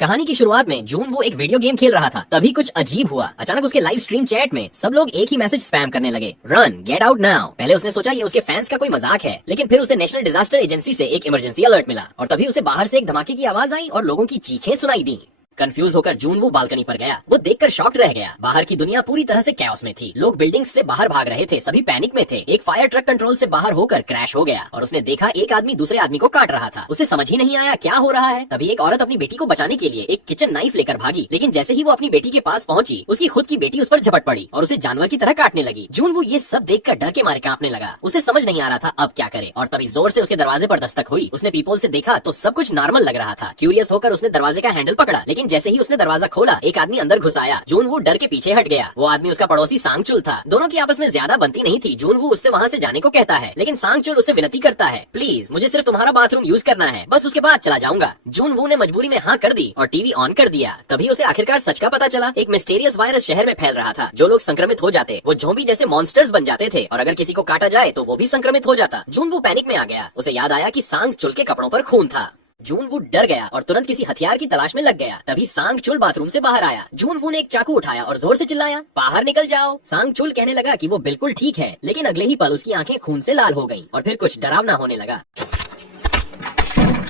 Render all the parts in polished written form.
कहानी की शुरुआत में जून वो एक वीडियो गेम खेल रहा था, तभी कुछ अजीब हुआ। अचानक उसके लाइव स्ट्रीम चैट में सब लोग एक ही मैसेज स्पैम करने लगे, रन गेट आउट नाउ। पहले उसने सोचा ये उसके फैंस का कोई मजाक है, लेकिन फिर उसे नेशनल डिजास्टर एजेंसी से एक इमरजेंसी अलर्ट मिला और तभी उसे बाहर से एक धमाके की आवाज आई और लोगों की चीखें सुनाई दी। कंफ्यूज होकर जून वो बालकनी पर गया। वो देखकर शॉक्ड रह गया। बाहर की दुनिया पूरी तरह से कैओस में थी। लोग बिल्डिंग्स से बाहर भाग रहे थे, सभी पैनिक में थे। एक फायर ट्रक कंट्रोल से बाहर होकर क्रैश हो गया और उसने देखा एक आदमी दूसरे आदमी को काट रहा था। उसे समझ ही नहीं आया क्या हो रहा है। तभी एक औरत अपनी बेटी को बचाने के लिए एक किचन नाइफ लेकर भागी, लेकिन जैसे ही वो अपनी बेटी के पास पहुंची, उसकी खुद की बेटी उस पर झपट पड़ी और उसे जानवर की तरह काटने लगी। जून वो ये सब देखकर डर के मारे कांपने लगा। उसे समझ नहीं आ रहा था अब क्या करे और तभी जोर से उसके दरवाजे पर दस्तक हुई। उसने पीपल से देखा तो सब कुछ नॉर्मल लग रहा था। क्यूरियस होकर उसने दरवाजे का हैंडल पकड़ा, लेकिन जैसे ही उसने दरवाजा खोला एक आदमी अंदर घुस आया। जून वो डर के पीछे हट गया। वो आदमी उसका पड़ोसी सांगचुल था। दोनों की आपस में ज्यादा बनती नहीं थी। जून वो उससे वहाँ से जाने को कहता है, लेकिन सांगचुल उसे विनती करता है, प्लीज मुझे सिर्फ तुम्हारा बाथरूम यूज करना है, बस उसके बाद चला जाऊंगा। जून वो ने मजबूरी में हाँ कर दी और टीवी ऑन कर दिया। तभी उसे आखिरकार सच का पता चला। एक मिस्टीरियस वायरस शहर में फैल रहा था। जो लोग संक्रमित हो जाते वो ज़ॉम्बी जैसे मॉन्स्टर्स बन जाते थे और अगर किसी को काटा जाए तो वो भी संक्रमित हो जाता। जून वो पैनिक में आ गया। उसे याद आया कि सांगचुल के कपड़ों पर खून था। जून वू डर गया और तुरंत किसी हथियार की तलाश में लग गया। तभी सांगचुल बाथरूम से बाहर आया। जून वू ने एक चाकू उठाया और जोर से चिल्लाया, बाहर निकल जाओ। सांगचुल कहने लगा कि वो बिल्कुल ठीक है, लेकिन अगले ही पल उसकी आंखें खून से लाल हो गईं और फिर कुछ डरावना होने लगा।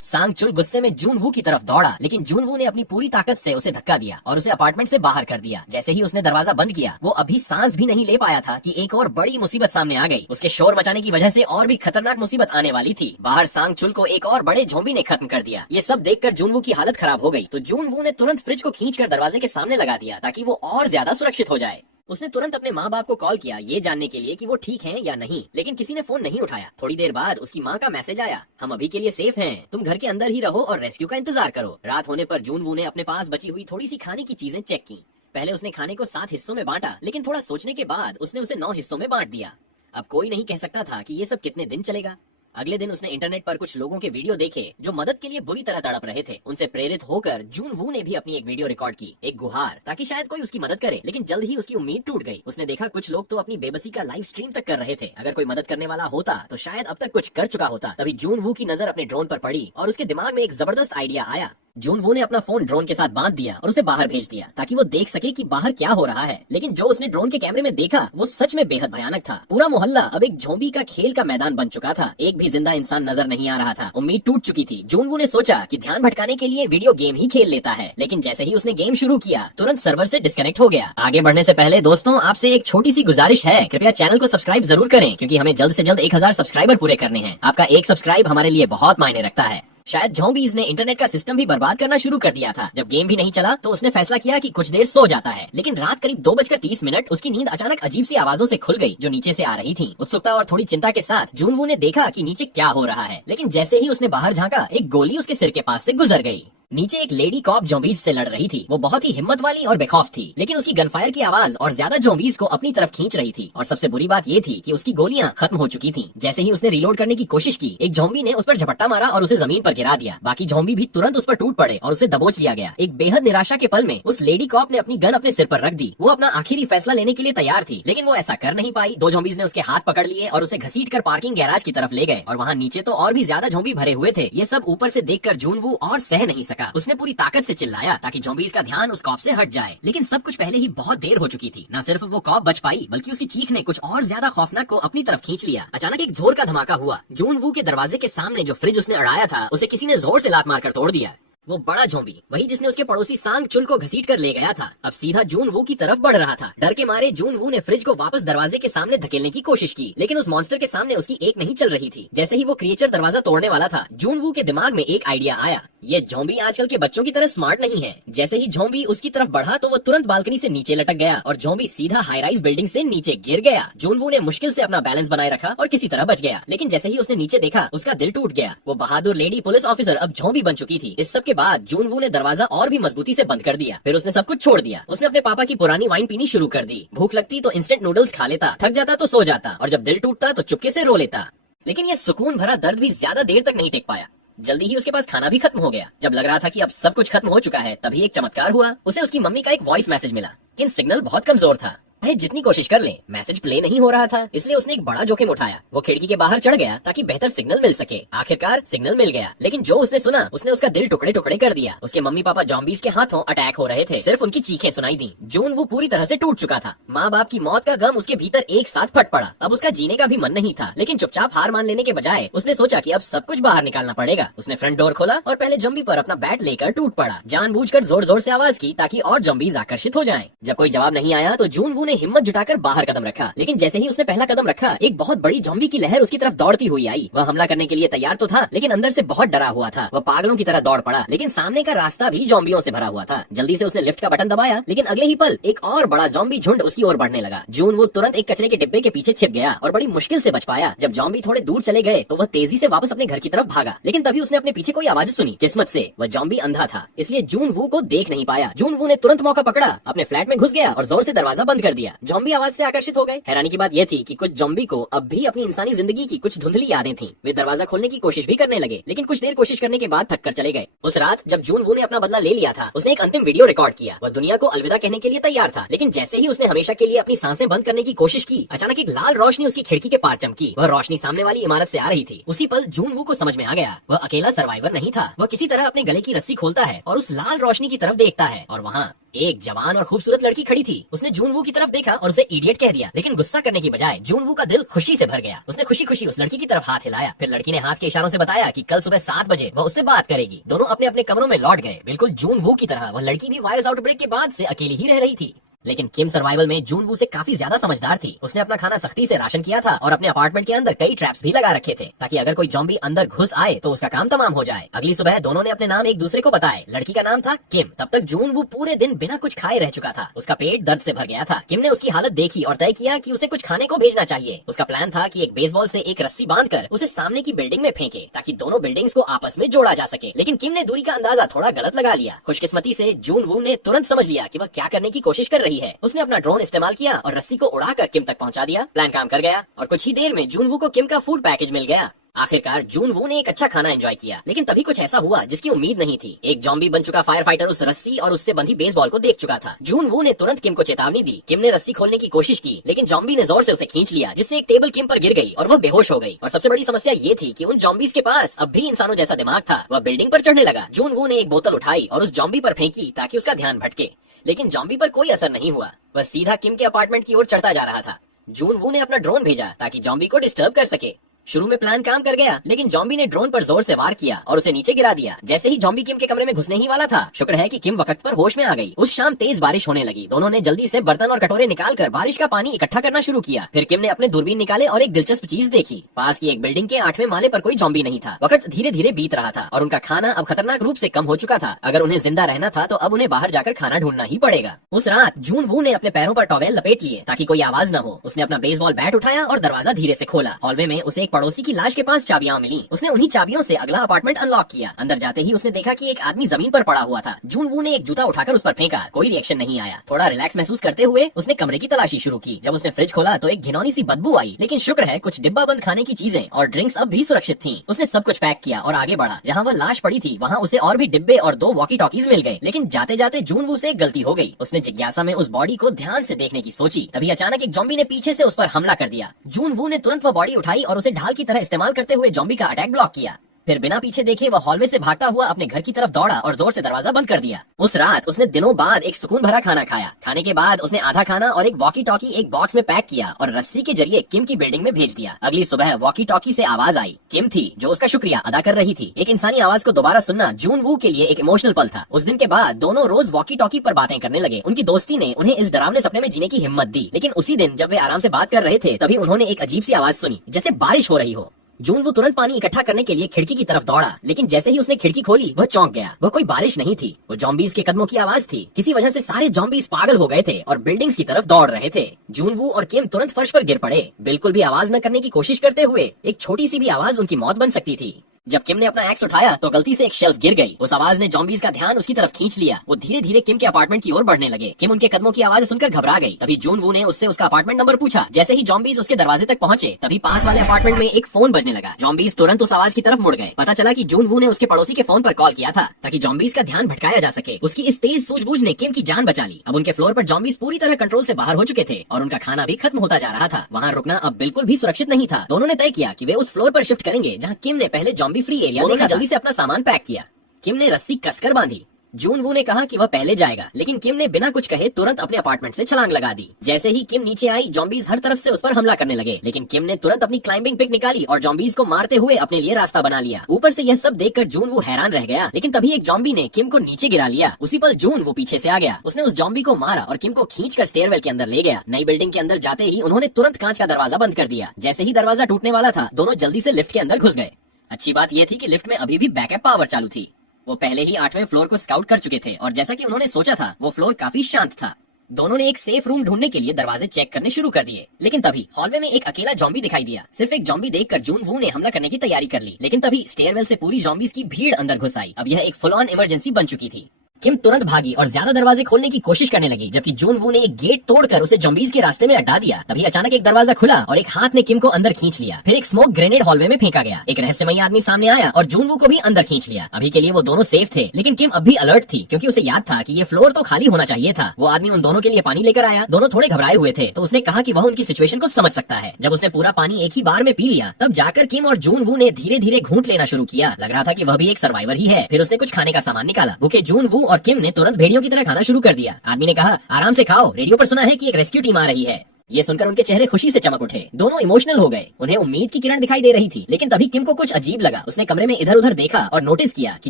सांगचुल गुस्से में जून वू की तरफ दौड़ा, लेकिन जून वू ने अपनी पूरी ताकत से उसे धक्का दिया और उसे अपार्टमेंट से बाहर कर दिया। जैसे ही उसने दरवाजा बंद किया, वो अभी सांस भी नहीं ले पाया था कि एक और बड़ी मुसीबत सामने आ गई। उसके शोर मचाने की वजह से और भी खतरनाक मुसीबत आने वाली थी। बाहर सांगचुल को एक और बड़े ज़ॉम्बी ने खत्म कर दिया। ये सब देखकर जून वू की हालत खराब हो गई, तो जून वू ने तुरंत फ्रिज को खींचकर दरवाजे के सामने लगा दिया ताकि वो और ज्यादा सुरक्षित हो जाए। उसने तुरंत अपने माँ बाप को कॉल किया ये जानने के लिए कि वो ठीक हैं या नहीं, लेकिन किसी ने फोन नहीं उठाया। थोड़ी देर बाद उसकी माँ का मैसेज आया, हम अभी के लिए सेफ हैं, तुम घर के अंदर ही रहो और रेस्क्यू का इंतजार करो। रात होने पर जून वू ने अपने पास बची हुई थोड़ी सी खाने की चीजें चेक की। पहले उसने खाने को 7 हिस्सों में बांटा, लेकिन थोड़ा सोचने के बाद उसने उसे 9 हिस्सों में बांट दिया। अब कोई नहीं कह सकता था कि ये सब कितने दिन चलेगा। अगले दिन उसने इंटरनेट पर कुछ लोगों के वीडियो देखे जो मदद के लिए बुरी तरह तड़प रहे थे। उनसे प्रेरित होकर जून वू ने भी अपनी एक वीडियो रिकॉर्ड की, एक गुहार, ताकि शायद कोई उसकी मदद करे। लेकिन जल्द ही उसकी उम्मीद टूट गई। उसने देखा कुछ लोग तो अपनी बेबसी का लाइव स्ट्रीम तक कर रहे थे। अगर कोई मदद करने वाला होता तो शायद अब तक कुछ कर चुका होता। तभी जून वू की नजर अपने ड्रोन पर पड़ी और उसके दिमाग में एक जबरदस्त आइडिया आया। जून वू ने अपना फोन ड्रोन के साथ बांध दिया और उसे बाहर भेज दिया ताकि वो देख सके कि बाहर क्या हो रहा है। लेकिन जो उसने ड्रोन के कैमरे में देखा वो सच में बेहद भयानक था। पूरा मोहल्ला अब एक ज़ॉम्बी का खेल का मैदान बन चुका था। एक भी जिंदा इंसान नजर नहीं आ रहा था। उम्मीद टूट चुकी थी। जून वू ने सोचा कि ध्यान भटकाने के लिए वीडियो गेम ही खेल लेता है, लेकिन जैसे ही उसने गेम शुरू किया तुरंत सर्वर से डिस्कनेक्ट हो गया। आगे बढ़ने से पहले दोस्तों आपसे एक छोटी सी गुजारिश है, कृपया चैनल को सब्सक्राइब जरूर करें क्योंकि हमें जल्द से जल्द 1000 सब्सक्राइबर पूरे करने हैं। आपका एक सब्सक्राइब हमारे लिए बहुत मायने रखता है। शायद ज़ॉम्बीज़ ने इंटरनेट का सिस्टम भी बर्बाद करना शुरू कर दिया था। जब गेम भी नहीं चला तो उसने फैसला किया कि कुछ देर सो जाता है, लेकिन रात करीब 2:30 उसकी नींद अचानक अजीब सी आवाजों से खुल गई जो नीचे से आ रही थी। उत्सुकता और थोड़ी चिंता के साथ जून वू ने देखा कि नीचे क्या हो रहा है, लेकिन जैसे ही उसने बाहर झांका एक गोली उसके सिर के पास से गुजर गई। नीचे एक लेडी कॉप ज़ॉम्बीज़ से लड़ रही थी। वो बहुत ही हिम्मत वाली और बेखौफ थी, लेकिन उसकी गनफायर की आवाज और ज्यादा ज़ॉम्बीज़ को अपनी तरफ खींच रही थी। और सबसे बुरी बात ये थी कि उसकी गोलियां खत्म हो चुकी थीं। जैसे ही उसने रीलोड करने की कोशिश की, एक ज़ॉम्बी ने उस पर झपट्टा मारा और उसे जमीन पर गिरा दिया। बाकी ज़ॉम्बी भी तुरंत उस पर टूट पड़े और उसे दबोच लिया गया। एक बेहद निराशा के पल में उस लेडी कॉप ने अपनी गन अपने सिर पर रख दी। वो अपना आखिरी फैसला लेने के लिए तैयार थी, लेकिन वो ऐसा कर नहीं पाई। 2 ज़ॉम्बीज़ ने उसके हाथ पकड़ लिए और उसे घसीटकर पार्किंग गैराज की तरफ ले गए और वहाँ नीचे तो और भी ज्यादा ज़ॉम्बी भरे हुए थे। ये सब ऊपर से देखकर जून वू और सह नहीं सका। उसने पूरी ताकत से चिल्लाया ताकि ज़ॉम्बीज़ का ध्यान उस कॉप से हट जाए, लेकिन सब कुछ पहले ही बहुत देर हो चुकी थी। न सिर्फ वो कॉप बच पाई बल्कि उसकी चीख ने कुछ और ज्यादा खौफनाक को अपनी तरफ खींच लिया। अचानक एक जोर का धमाका हुआ। जून वू के दरवाजे के सामने जो फ्रिज उसने अड़ाया था उसे किसी ने जोर से लात मारकर तोड़ दिया। वो बड़ा ज़ॉम्बी, वही जिसने उसके पड़ोसी सांगचुल को घसीट कर ले गया था, अब सीधा जून वू की तरफ बढ़ रहा था। डर के मारे जून वू ने फ्रिज को वापस दरवाजे के सामने धकेलने की कोशिश की, लेकिन उस मॉन्स्टर के सामने उसकी एक नहीं चल रही थी। जैसे ही वो क्रिएचर दरवाजा तोड़ने वाला था, जून वू के दिमाग में एक आइडिया आया। ये ज़ॉम्बी आजकल के बच्चों की तरह स्मार्ट नहीं है। जैसे ही ज़ॉम्बी उसकी तरफ बढ़ा तो वो तुरंत बालकनी से नीचे लटक गया और ज़ॉम्बी सीधा हाई राइज बिल्डिंग से नीचे गिर गया। जून वू ने मुश्किल से अपना बैलेंस बनाए रखा और किसी तरह बच गया, लेकिन जैसे ही उसने नीचे देखा उसका दिल टूट गया। वो बहादुर लेडी पुलिस ऑफिसर अब ज़ॉम्बी बन चुकी थी। इस सब के बाद जून वू ने दरवाजा और भी मजबूती से बंद कर दिया। फिर उसने सब कुछ छोड़ दिया। उसने अपने पापा की पुरानी वाइन पीनी शुरू कर दी। भूख लगती तो इंस्टेंट नूडल्स खा लेता, थक जाता तो सो जाता और जब दिल टूटता तो चुपके से रो लेता। लेकिन ये सुकून भरा दर्द भी ज्यादा देर तक नहीं टिक पाया। जल्दी ही उसके पास खाना भी खत्म हो गया। जब लग रहा था कि अब सब कुछ खत्म हो चुका है, तभी एक चमत्कार हुआ। उसे उसकी मम्मी का एक वॉइस मैसेज मिला। इन सिग्नल बहुत कमजोर था, भाई जितनी कोशिश कर ले मैसेज प्ले नहीं हो रहा था, इसलिए उसने एक बड़ा जोखिम उठाया। वो खिड़की के बाहर चढ़ गया ताकि बेहतर सिग्नल मिल सके। आखिरकार सिग्नल मिल गया, लेकिन जो उसने सुना उसने उसका दिल टुकड़े टुकड़े कर दिया। उसके मम्मी पापा जॉम्बीज के हाथों अटैक हो रहे थे, सिर्फ उनकी चीखें सुनाई दी। जून वो पूरी तरह से टूट चुका था। माँ बाप की मौत का गम उसके भीतर एक साथ फट पड़ा। अब उसका जीने का भी मन नहीं था, लेकिन चुपचाप हार मान लेने के बजाय उसने सोचा कि अब सब कुछ बाहर निकालना पड़ेगा। उसने फ्रंट डोर खोला और पहले जॉम्बी पर अपना बैट लेकर टूट पड़ा। जानबूझकर जोर जोर से आवाज की ताकि और जॉम्बीज आकर्षित हो जाएं। जब कोई जवाब नहीं आया तो जून वो ने हिम्मत जुटाकर बाहर कदम रखा, लेकिन जैसे ही उसने पहला कदम रखा एक बहुत बड़ी जॉम्बी की लहर उसकी तरफ दौड़ती हुई आई। वह हमला करने के लिए तैयार तो था, लेकिन अंदर से बहुत डरा हुआ था। वह पागलों की तरह दौड़ पड़ा, लेकिन सामने का रास्ता भी जॉम्बियों से भरा हुआ था। जल्दी से उसने लिफ्ट का बटन दबाया, लेकिन अगले ही पल एक और बड़ा जॉम्बी झुंड उसकी ओर बढ़ने लगा। जून वो तुरंत एक कचरे के डिब्बे के पीछे छिप गया और बड़ी मुश्किल से बच पाया। जब जॉम्बी थोड़े दूर चले गए तो वह तेजी से वापस अपने घर की तरफ भागा, लेकिन तभी उसने अपने पीछे कोई आवाज सुनी। किस्मत से वह जॉम्बी अंधा था, इसलिए जून वू को देख नहीं पाया। जून वू ने तुरंत मौका पकड़ा, अपने फ्लैट में घुस गया और जोर से दरवाजा बंद कर दिया। जॉम्बी आवाज से आकर्षित हो गए। हैरानी की बात यह थी कि कुछ जॉम्बी को अब भी अपनी इंसानी जिंदगी की कुछ धुंधली यादें थीं। वे दरवाजा खोलने की कोशिश भी करने लगे, लेकिन कुछ देर कोशिश करने के बाद थक कर चले गए। उस रात जब जून वू ने अपना बदला ले लिया था, उसने एक अंतिम वीडियो रिकॉर्ड किया। वह दुनिया को अलविदा कहने के लिए तैयार था, लेकिन जैसे ही उसने हमेशा के लिए अपनी सांसें बंद करने की कोशिश की, अचानक एक लाल रोशनी उसकी खिड़की के पार चमकी। वह रोशनी सामने वाली इमारत से आ रही थी। उसी पल जून वू को समझ में आ गया, वह अकेला सर्वाइवर नहीं था। वह किसी तरह अपने गले की रस्सी खोलता है और उस लाल रोशनी की तरफ देखता है, और वहाँ एक जवान और खूबसूरत लड़की खड़ी थी। उसने जून वू की तरफ देखा और उसे इडियट कह दिया, लेकिन गुस्सा करने की बजाय जून वू का दिल खुशी से भर गया। उसने खुशी खुशी उस लड़की की तरफ हाथ हिलाया। फिर लड़की ने हाथ के इशारों से बताया कि कल सुबह 7 बजे वह उससे बात करेगी। दोनों अपने अपने कमरों में लौट गए। बिल्कुल जून वू की तरह वह लड़की भी वायरस आउटब्रेक के बाद से अकेली ही रह रही थी। लेकिन किम सर्वाइवल में जून वू से काफी ज्यादा समझदार थी। उसने अपना खाना सख्ती से राशन किया था और अपने अपार्टमेंट के अंदर कई ट्रैप्स भी लगा रखे थे, ताकि अगर कोई जॉम्बी अंदर घुस आए तो उसका काम तमाम हो जाए। अगली सुबह दोनों ने अपने नाम एक दूसरे को बताए। लड़की का नाम था किम। तब तक जून वू पूरे दिन बिना कुछ खाए रह चुका था। उसका पेट दर्द से भर गया था। किम ने उसकी हालत देखी और तय किया कि उसे कुछ खाने को भेजना चाहिए। उसका प्लान था कि एक बेसबॉल से एक रस्सी बांधकर उसे सामने की बिल्डिंग में फेंके, ताकि दोनों बिल्डिंग्स को आपस में जोड़ा जा सके। लेकिन किम ने दूरी का अंदाजा थोड़ा गलत लगा लिया। खुशकिस्मती से जून वू ने तुरंत समझ लिया कि वह क्या करने की कोशिश कर रही है। उसने अपना ड्रोन इस्तेमाल किया और रस्सी को उड़ाकर किम तक पहुंचा दिया। प्लान काम कर गया और कुछ ही देर में जून वू को किम का फूड पैकेज मिल गया। आखिरकार जून वू ने एक अच्छा खाना एंजॉय किया, लेकिन तभी कुछ ऐसा हुआ जिसकी उम्मीद नहीं थी। एक जॉम्बी बन चुका फायर फाइटर उस रस्सी और उससे बंधी बेसबॉल को देख चुका था। जून वू ने तुरंत किम को चेतावनी दी। किम ने रस्सी खोलने की कोशिश की, लेकिन जॉम्बी ने जोर से उसे खींच लिया, जिससे एक टेबल किम पर गिर गई और वह बेहोश हो गई। और सबसे बड़ी समस्या ये थी कि उन जॉम्बीज के पास अब भी इंसानों जैसा दिमाग था। वह बिल्डिंग पर चढ़ने लगा। जून वू ने एक बोतल उठाई और उस जॉम्बी पर फेंकी ताकि उसका ध्यान भटके, लेकिन जॉम्बी पर कोई असर नहीं हुआ। वह सीधा किम के अपार्टमेंट की ओर चढ़ता जा रहा था। जून वू ने अपना ड्रोन भेजा ताकि जॉम्बी को डिस्टर्ब कर सके। शुरू में प्लान काम कर गया, लेकिन जॉम्बी ने ड्रोन पर जोर से वार किया और उसे नीचे गिरा दिया। जैसे ही जॉम्बी किम के कमरे में घुसने ही वाला था, शुक्र है कि किम वक्त पर होश में आ गई। उस शाम तेज बारिश होने लगी। दोनों ने जल्दी से बर्तन और कटोरे निकालकर बारिश का पानी इकट्ठा करना शुरू किया। फिर किम ने अपने दूरबीन निकाले और एक दिलचस्प चीज देखी। पास की एक बिल्डिंग के 8वें माले पर कोई जॉम्बी नहीं था। वक्त धीरे धीरे बीत रहा था और उनका खाना अब खतरनाक रूप से कम हो चुका था। अगर उन्हें जिंदा रहना था तो अब उन्हें बाहर जाकर खाना ढूंढना ही पड़ेगा। उस रात जून वू ने अपने पैरों पर टॉवेल लपेट लिए ताकि कोई आवाज न हो। उसने अपना बेसबॉल बैट उठाया और दरवाजा धीरे से खोला। हॉलवे में उसे एक पड़ोसी की लाश के पास चाबियां मिली। उसने उन्हीं चाबियों से अगला अपार्टमेंट अनलॉक किया। अंदर जाते ही उसने देखा कि एक आदमी जमीन पर पड़ा हुआ था। जून वू ने एक जूता उठाकर उस पर फेंका। कोई रिएक्शन नहीं आया। थोड़ा रिलैक्स महसूस करते हुए उसने कमरे की तलाशी शुरू की। जब उसने फ्रिज खोला तो एक घिनौनी सी बदबू आई, लेकिन शुक्र है कुछ डिब्बा बंद खाने की चीजें और ड्रिंक्स अब भी सुरक्षित थीं। उसने सब कुछ पैक किया और आगे बढ़ा। जहाँ वह लाश पड़ी थी वहाँ उसे और भी डिब्बे और 2 वॉकी टॉकीज मिल गए, लेकिन जाते जाते जून वू से एक गलती हो गई। उसने जिज्ञासा में उस बॉडी को ध्यान से देखने की सोची। तभी अचानक एक जॉम्बी ने पीछे से उस पर हमला कर दिया। जून वू ने तुरंत वह बॉडी उठाई और उसे ढाल की तरह इस्तेमाल करते हुए जॉम्बी का अटैक ब्लॉक किया। फिर बिना पीछे देखे वह हॉलवे से भागता हुआ अपने घर की तरफ दौड़ा और जोर से दरवाजा बंद कर दिया। उस रात उसने दिनों बाद एक सुकून भरा खाना खाया। खाने के बाद उसने आधा खाना और एक वॉकी टॉकी एक बॉक्स में पैक किया और रस्सी के जरिए किम की बिल्डिंग में भेज दिया। अगली सुबह वॉकी टॉकी से आवाज आई। किम थी जो उसका शुक्रिया अदा कर रही थी। एक इंसानी आवाज को दोबारा सुनना जून वू के लिए एक इमोशनल पल था। उस दिन के बाद दोनों रोज वॉकी टॉकी पर बातें करने लगे। उनकी दोस्ती ने उन्हें इस डरावने सपने में जीने की हिम्मत दी। लेकिन उसी दिन जब वे आराम से बात कर रहे थे, तभी उन्होंने एक अजीब सी आवाज सुनी, जैसे बारिश हो रही हो। जून वो तुरंत पानी इकट्ठा करने के लिए खिड़की की तरफ दौड़ा, लेकिन जैसे ही उसने खिड़की खोली वह चौंक गया। वह कोई बारिश नहीं थी, वो जॉम्बीज के कदमों की आवाज थी। किसी वजह से सारे जॉम्बीज पागल हो गए थे और बिल्डिंग्स की तरफ दौड़ रहे थे। जून वू और किम तुरंत फर्श पर गिर पड़े। बिल्कुल भी आवाज न करने की कोशिश करते हुए एक छोटी सी भी आवाज उनकी मौत बन सकती थी। जब किम ने अपना एक्स उठाया तो गलती से एक शेल्फ गिर गई। उस आवाज ने जॉम्बीज का ध्यान उसकी तरफ खींच लिया। वो धीरे धीरे किम के अपार्टमेंट की ओर बढ़ने लगे। किम उनके कदमों की आवाज सुनकर घबरा गई। तभी जून वू ने उससे उसका अपार्टमेंट नंबर पूछा। जैसे ही जॉम्बीज उसके दरवाजे तक पहुंचे तभी पास वाले अपार्टमेंट में एक फोन बजने लगा। जॉम्बीज तुरंत उस आवाज की तरफ मुड़ गए। पता चला कि जून वू ने उसके पड़ोसी के फोन पर कॉल किया था ताकि जॉम्बीज का ध्यान भटकाया जा सके। उसकी इस तेज सूझबूझ ने किम की जान बचा ली। अब उनके फ्लोर पर जॉम्बीज पूरी तरह कंट्रोल से बाहर हो चुके थे और उनका खाना भी खत्म होता जा रहा था। वहाँ रुकना अब बिल्कुल भी सुरक्षित नहीं था। दोनों ने तय किया कि वे उस फ्लोर पर शिफ्ट करेंगे जहाँ किम ने पहले जॉम्बी फ्री एरिया देखा। जल्दी से अपना सामान पैक किया। किम ने रस्सी कसकर बांधी। जून वू ने कहा कि वह पहले जाएगा, लेकिन किम ने बिना कुछ कहे तुरंत अपने अपार्टमेंट से छलांग लगा दी। जैसे ही किम नीचे आई जॉम्बीज हर तरफ से उस पर हमला करने लगे, लेकिन किम ने तुरंत अपनी क्लाइंबिंग पिक निकाली और जॉम्बीज को मारते हुए अपने लिए रास्ता बना लिया। ऊपर से यह सब देखकर जून वू हैरान रह गया, लेकिन तभी एक जॉम्बी ने किम को नीचे गिरा लिया। उसी पल जून वू पीछे से आ गया। उसने उस जॉम्बी को मारा और किम को खींचकर स्टेयरवेल के अंदर ले गया। नई बिल्डिंग के अंदर जाते ही उन्होंने तुरंत कांच का दरवाजा बंद कर दिया। जैसे ही दरवाजा टूटने वाला था दोनों जल्दी से लिफ्ट के अंदर घुस गए। अच्छी बात यह थी कि लिफ्ट में अभी भी बैकअप पावर चालू थी। वो पहले ही 8वें फ्लोर को स्काउट कर चुके थे और जैसा कि उन्होंने सोचा था वो फ्लोर काफी शांत था। दोनों ने एक सेफ रूम ढूंढने के लिए दरवाजे चेक करने शुरू कर दिए, लेकिन तभी हॉलवे में एक अकेला जॉम्बी दिखाई दिया। सिर्फ एक जॉम्बी देखकर जून वू ने हमला करने की तैयारी कर ली, लेकिन तभी स्टेयरवेल से पूरी जॉम्बीज की भीड़ अंदर घुस आई। अब यह एक फुल ऑन इमरजेंसी बन चुकी थी। किम तुरंत भागी और ज्यादा दरवाजे खोलने की कोशिश करने लगी, जबकि जून वू ने एक गेट तोड़कर उसे जॉम्बीज के रास्ते में अड्डा दिया। तभी अचानक एक दरवाजा खुला और एक हाथ ने किम को अंदर खींच लिया। फिर एक स्मोक ग्रेनेड हॉलवे में फेंका गया। एक रहस्यमयी आदमी सामने आया और जून वू को भी अंदर खींच लिया। अभी के लिए वो दोनों सेफ थे, लेकिन किम अब भी अलर्ट थी क्योंकि उसे याद था कि ये फ्लोर तो खाली होना चाहिए था। वो आदमी उन दोनों के लिए पानी लेकर आया। दोनों थोड़े घबराए हुए थे, तो उसने कहा कि वह उनकी सिचुएशन को समझ सकता है। जब उसने पूरा पानी एक ही बार में पी लिया तब जाकर किम और जून वू ने धीरे धीरे घूंट लेना शुरू किया। लग रहा था कि वह भी एक सर्वाइवर ही है। फिर उसने कुछ खाने का सामान निकाला। भूखे जून वू और किम ने तुरंत की तरह खाना शुरू कर दिया। आदमी ने कहा, आराम से खाओ, रेडियो पर सुना है कि एक रेस्क्यू टीम आ रही है। ये सुनकर उनके चेहरे खुशी से चमक उठे। दोनों इमोशनल हो गए। उन्हें उम्मीद की किरण दिखाई दे रही थी, लेकिन तभी किम को कुछ अजीब लगा। उसने कमरे में इधर उधर देखा और नोटिस किया कि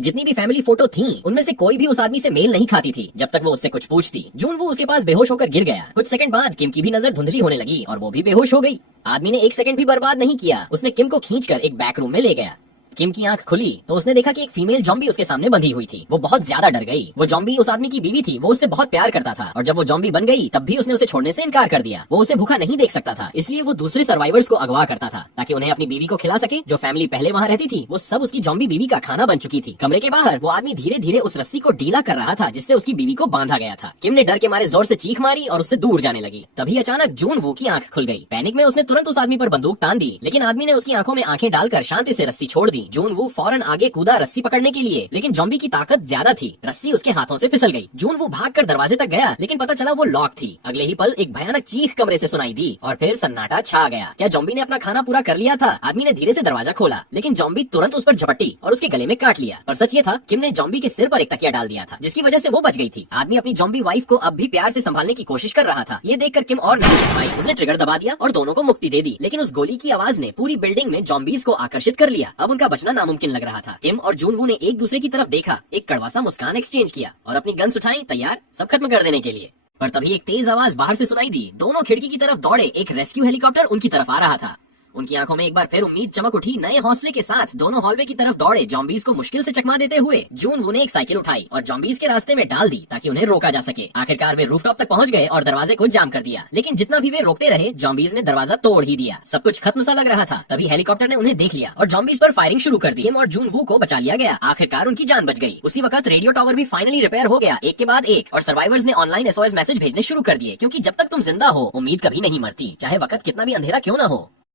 जितनी भी फैमिली फोटो थी उनमें से कोई भी उस आदमी से मेल नहीं खाती थी जब तक वो उससे कुछ पूछती। जून वो उसके पास बेहोश होकर गिर गया। कुछ सेकंड बाद किम की भी नजर धुंधली होने लगी और वो भी बेहोश हो गई। आदमी ने एक सेकंड भी बर्बाद नहीं किया। उसने किम को खींचकर एक बैक रूम में ले गया। किम की आंख खुली तो उसने देखा कि एक फीमेल जॉम्बी उसके सामने बंधी हुई थी। वो बहुत ज्यादा डर गई। वो जॉम्बी उस आदमी की बीवी थी। वो उससे बहुत प्यार करता था और जब वो जॉम्बी बन गई तब भी उसने उसे छोड़ने से इनकार कर दिया। वो उसे भूखा नहीं देख सकता था, इसलिए वो दूसरे सर्वाइवर्स को अगवा करता था ताकि उन्हें अपनी बीवी को खिला सके। जो फैमिली पहले वहाँ रहती थी वो सब उसकी जॉम्बी बीवी का खाना बन चुकी थी। कमरे के बाहर वो आदमी धीरे धीरे उस रस्सी को ढीला कर रहा था जिससे उसकी बीवी को बांधा गया था। किम ने डर के मारे जोर से चीख मारी और उससे दूर जाने लगी। तभी अचानक जून वू की आंख खुल गई। पैनिक में उसने तुरंत उस आदमी पर बंदूक तान दी, लेकिन आदमी ने उसकी आंखों में आंखें डालकर शांति से रस्सी छोड़ दी। जून वू फौरन आगे कूदा रस्सी पकड़ने के लिए, लेकिन जॉम्बी की ताकत ज्यादा थी। रस्सी उसके हाथों से फिसल गई। जून वो भागकर दरवाजे तक गया, लेकिन पता चला वो लॉक थी। अगले ही पल एक भयानक चीख कमरे से सुनाई दी और फिर सन्नाटा छा गया। क्या जॉम्बी ने अपना खाना पूरा कर लिया था? आदमी ने धीरे से दरवाजा खोला, लेकिन जॉम्बी तुरंत उस पर झपटी और उसके गले में काट लिया। और सच ये था, किम ने जॉम्बी के सिर पर एक तकिया डाल दिया था, जिसकी वजह से वो बच गई थी। आदमी अपनी जॉम्बी वाइफ को अब भी प्यार से संभालने की कोशिश कर रहा था। ये देखकर किम और नहीं सुन पाई। उसने ट्रिगर दबा दिया और दोनों को मुक्ति दे दी, लेकिन उस गोली की आवाज ने पूरी बिल्डिंग में जॉम्बीज को आकर्षित कर लिया। अब उनका बचना नामुमकिन लग रहा था। किम और जून वू ने एक दूसरे की तरफ देखा, एक कड़वा सा मुस्कान एक्सचेंज किया और अपनी गन्स उठाई, तैयार सब खत्म कर देने के लिए। पर तभी एक तेज आवाज बाहर से सुनाई दी। दोनों खिड़की की तरफ दौड़े। एक रेस्क्यू हेलीकॉप्टर उनकी तरफ आ रहा था। उनकी आंखों में एक बार फिर उम्मीद चमक उठी। नए हौसले के साथ दोनों हॉलवे की तरफ दौड़े। जॉम्बीज को मुश्किल से चकमा देते हुए जून वू ने एक साइकिल उठाई और जॉम्बीज के रास्ते में डाल दी ताकि उन्हें रोका जा सके। आखिरकार वे रूफटॉप तक पहुंच गए और दरवाजे को जाम कर दिया, लेकिन जितना भी वे रोकते रहे जॉम्बीज ने दरवाजा तोड़ ही दिया। सब कुछ खत्म सा लग रहा था। तभी हेलीकॉप्टर ने उन्हें देख लिया और जॉम्बीज पर फायरिंग शुरू कर दी। किम और जून वू को बचा लिया गया। आखिरकार उनकी जान बच गई। उसी वक्त रेडियो टावर भी फाइनली रिपेयर हो गया, एक के बाद एक, और सर्वाइवर्स ने ऑनलाइन SOS मैसेज भेजने शुरू कर दिए, क्योंकि जब तक तुम जिंदा हो उम्मीद कभी नहीं मरती, चाहे वक्त कितना भी अंधेरा क्यों न हो।